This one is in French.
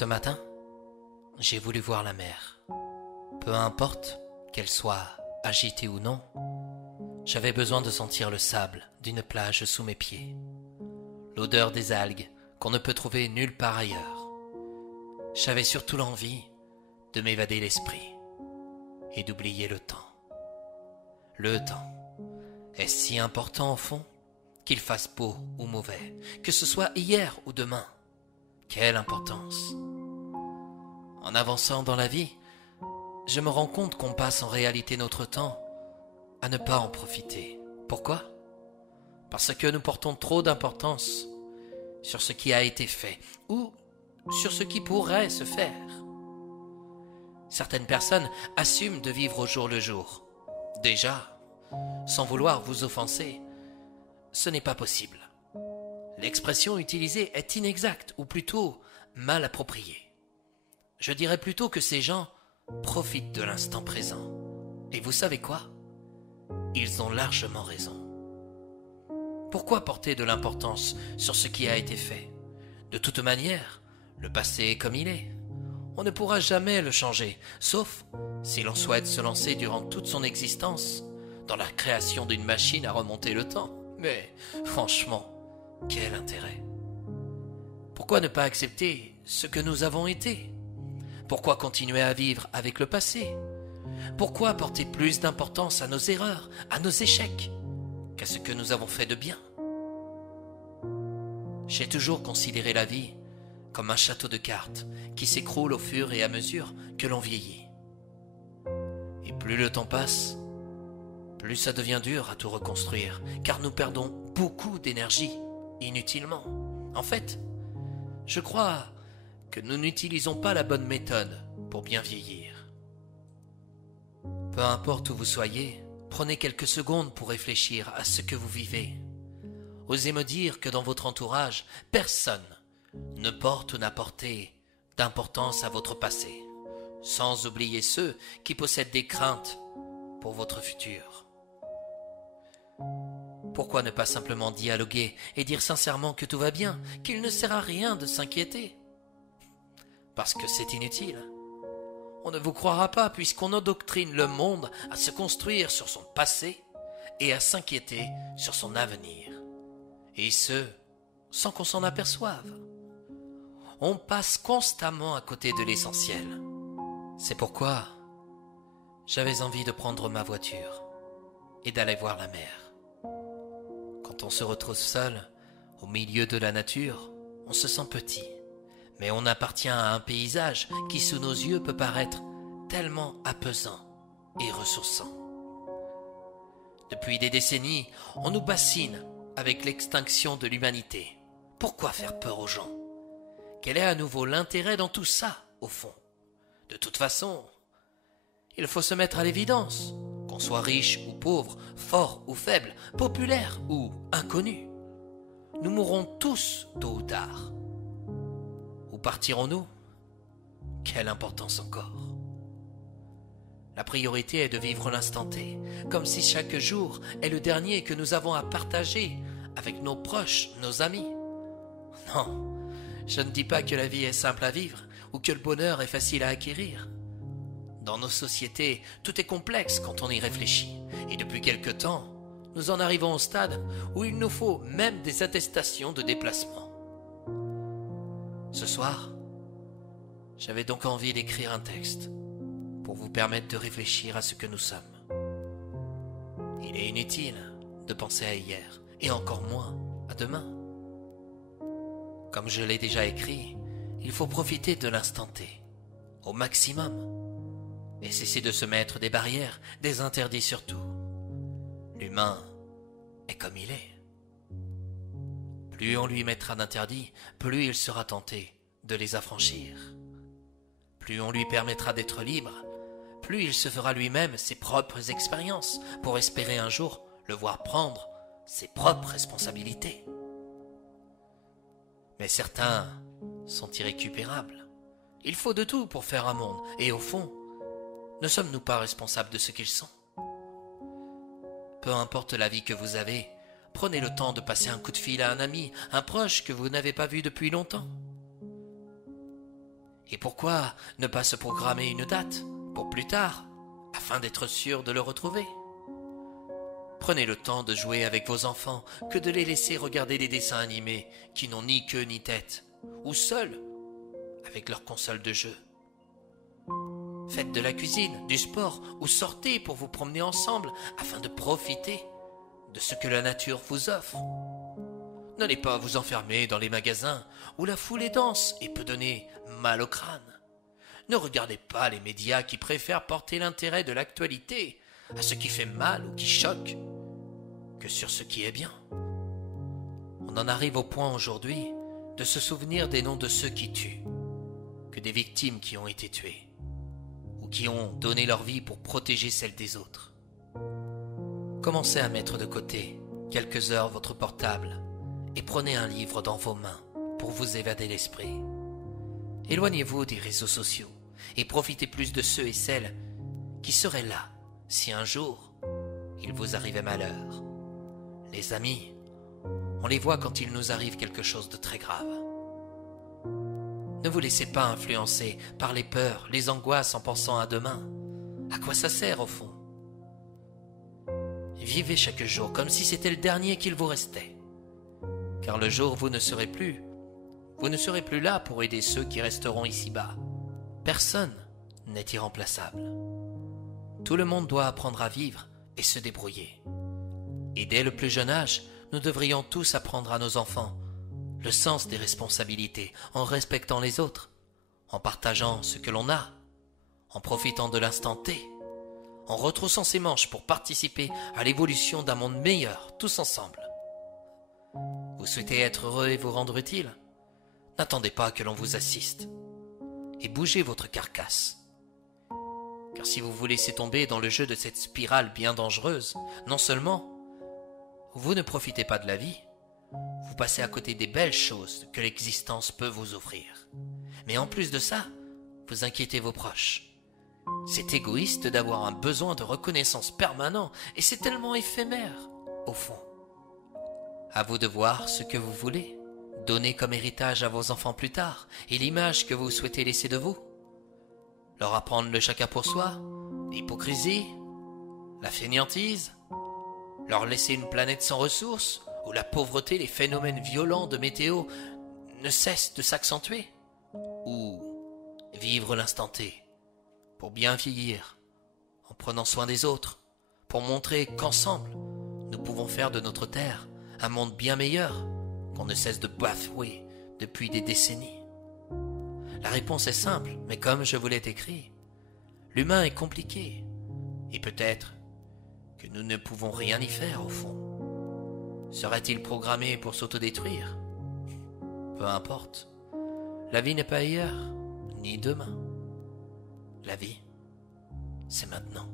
Ce matin, j'ai voulu voir la mer. Peu importe qu'elle soit agitée ou non, j'avais besoin de sentir le sable d'une plage sous mes pieds, l'odeur des algues qu'on ne peut trouver nulle part ailleurs. J'avais surtout l'envie de m'évader l'esprit et d'oublier le temps. Le temps, est-ce si important au fond, qu'il fasse beau ou mauvais, que ce soit hier ou demain? Quelle importance! En avançant dans la vie, je me rends compte qu'on passe en réalité notre temps à ne pas en profiter. Pourquoi? Parce que nous portons trop d'importance sur ce qui a été fait ou sur ce qui pourrait se faire. Certaines personnes assument de vivre au jour le jour. Déjà, sans vouloir vous offenser, ce n'est pas possible. L'expression utilisée est inexacte ou plutôt mal appropriée. Je dirais plutôt que ces gens profitent de l'instant présent. Et vous savez quoi? Ils ont largement raison. Pourquoi porter de l'importance sur ce qui a été fait? De toute manière, le passé est comme il est. On ne pourra jamais le changer, sauf si l'on souhaite se lancer durant toute son existence dans la création d'une machine à remonter le temps. Mais franchement, quel intérêt? Pourquoi ne pas accepter ce que nous avons été? Pourquoi continuer à vivre avec le passé? Pourquoi porter plus d'importance à nos erreurs, à nos échecs, qu'à ce que nous avons fait de bien? J'ai toujours considéré la vie comme un château de cartes qui s'écroule au fur et à mesure que l'on vieillit. Et plus le temps passe, plus ça devient dur à tout reconstruire, car nous perdons beaucoup d'énergie inutilement. En fait, je crois que nous n'utilisons pas la bonne méthode pour bien vieillir. Peu importe où vous soyez, prenez quelques secondes pour réfléchir à ce que vous vivez. Osez me dire que dans votre entourage, personne ne porte ou n'a porté d'importance à votre passé, sans oublier ceux qui possèdent des craintes pour votre futur. Pourquoi ne pas simplement dialoguer et dire sincèrement que tout va bien, qu'il ne sert à rien de s'inquiéter? Parce que c'est inutile. On ne vous croira pas puisqu'on endoctrine le monde à se construire sur son passé et à s'inquiéter sur son avenir. Et ce, sans qu'on s'en aperçoive. On passe constamment à côté de l'essentiel. C'est pourquoi j'avais envie de prendre ma voiture et d'aller voir la mer. Quand on se retrouve seul, au milieu de la nature, on se sent petit. Mais on appartient à un paysage qui, sous nos yeux, peut paraître tellement apaisant et ressourçant. Depuis des décennies, on nous bassine avec l'extinction de l'humanité. Pourquoi faire peur aux gens? Quel est à nouveau l'intérêt dans tout ça, au fond? De toute façon, il faut se mettre à l'évidence. Qu'on soit riche ou pauvre, fort ou faible, populaire ou inconnu, nous mourrons tous tôt ou tard. Où partirons-nous? Quelle importance encore? La priorité est de vivre l'instant T, comme si chaque jour est le dernier que nous avons à partager avec nos proches, nos amis. Non, je ne dis pas que la vie est simple à vivre ou que le bonheur est facile à acquérir. Dans nos sociétés, tout est complexe quand on y réfléchit. Et depuis quelque temps, nous en arrivons au stade où il nous faut même des attestations de déplacement. Ce soir, j'avais donc envie d'écrire un texte pour vous permettre de réfléchir à ce que nous sommes. Il est inutile de penser à hier, et encore moins à demain. Comme je l'ai déjà écrit, il faut profiter de l'instant T, au maximum. Et cesser de se mettre des barrières, des interdits surtout. L'humain est comme il est. Plus on lui mettra d'interdits, plus il sera tenté de les affranchir. Plus on lui permettra d'être libre, plus il se fera lui-même ses propres expériences pour espérer un jour le voir prendre ses propres responsabilités. Mais certains sont irrécupérables. Il faut de tout pour faire un monde, et au fond, ne sommes-nous pas responsables de ce qu'ils sont? Peu importe la vie que vous avez, prenez le temps de passer un coup de fil à un ami, un proche que vous n'avez pas vu depuis longtemps. Et pourquoi ne pas se programmer une date pour plus tard, afin d'être sûr de le retrouver? Prenez le temps de jouer avec vos enfants que de les laisser regarder des dessins animés qui n'ont ni queue ni tête, ou seuls, avec leur console de jeu. Faites de la cuisine, du sport ou sortez pour vous promener ensemble afin de profiter de ce que la nature vous offre. N'allez pas vous enfermer dans les magasins où la foule est dense et peut donner mal au crâne. Ne regardez pas les médias qui préfèrent porter l'intérêt de l'actualité à ce qui fait mal ou qui choque que sur ce qui est bien. On en arrive au point aujourd'hui de se souvenir des noms de ceux qui tuent, que des victimes qui ont été tuées ou qui ont donné leur vie pour protéger celle des autres. Commencez à mettre de côté quelques heures votre portable et prenez un livre dans vos mains pour vous évader l'esprit. Éloignez-vous des réseaux sociaux et profitez plus de ceux et celles qui seraient là si un jour il vous arrivait malheur. Les amis, on les voit quand il nous arrive quelque chose de très grave. Ne vous laissez pas influencer par les peurs, les angoisses en pensant à demain. À quoi ça sert au fond? Vivez chaque jour comme si c'était le dernier qu'il vous restait. Car le jour où vous ne serez plus là pour aider ceux qui resteront ici-bas. Personne n'est irremplaçable. Tout le monde doit apprendre à vivre et se débrouiller. Et dès le plus jeune âge, nous devrions tous apprendre à nos enfants le sens des responsabilités en respectant les autres, en partageant ce que l'on a, en profitant de l'instant T, en retroussant ses manches pour participer à l'évolution d'un monde meilleur, tous ensemble. Vous souhaitez être heureux et vous rendre utile? N'attendez pas que l'on vous assiste. Et bougez votre carcasse. Car si vous vous laissez tomber dans le jeu de cette spirale bien dangereuse, non seulement vous ne profitez pas de la vie, vous passez à côté des belles choses que l'existence peut vous offrir. Mais en plus de ça, vous inquiétez vos proches. C'est égoïste d'avoir un besoin de reconnaissance permanent et c'est tellement éphémère, au fond. À vous de voir ce que vous voulez, donner comme héritage à vos enfants plus tard et l'image que vous souhaitez laisser de vous. Leur apprendre le chacun pour soi, l'hypocrisie, la fainéantise, leur laisser une planète sans ressources, où la pauvreté, les phénomènes violents de météo ne cessent de s'accentuer, ou vivre l'instant T, pour bien vieillir, en prenant soin des autres, pour montrer qu'ensemble, nous pouvons faire de notre terre un monde bien meilleur qu'on ne cesse de bafouer depuis des décennies. La réponse est simple, mais comme je vous l'ai écrit, l'humain est compliqué, et peut-être que nous ne pouvons rien y faire au fond. Serait-il programmé pour s'autodétruire? Peu importe. La vie n'est pas hier, ni demain. La vie, c'est maintenant.